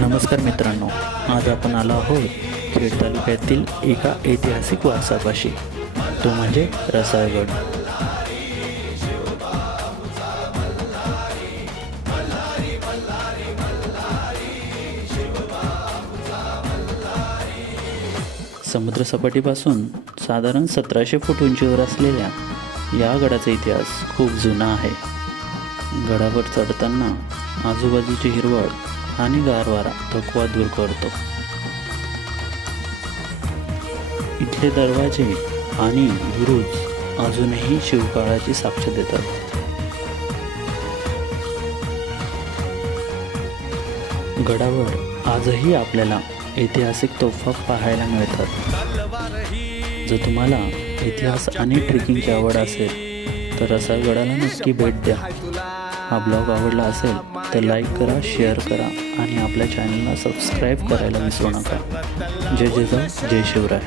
नमस्कार मित्रांनो, आज आपण आलो आहोत खेड तालुक्यातील एका ऐतिहासिक वारसापाशी, तो म्हणजे रसाळगड. समुद्रसपाटीपासून साधारण 1700 फूट उंचीवर असलेल्या या गडाचा इतिहास खूप जुना आहे. गडावर चढताना आजूबाजूची हिरवळ आणि गारवारा थकवा दूर करतो. इथले दरवाजे आणि बुरुज अजूनही शिवकाळाची साक्ष देतात. गडावर आजही आपल्याला ऐतिहासिक तोफा पाहायला मिळतात. जर तुम्हाला इतिहास आणि ट्रेकिंगची आवड असेल तर रसाळगडाला नक्की भेट द्या. हा ब्लॉग आवडला असेल तर लाईक करा, शेअर करा आणि आपल्या चॅनलला सबस्क्राईब करायला विसरू नका. जय जिजाऊ, जय शिवराय.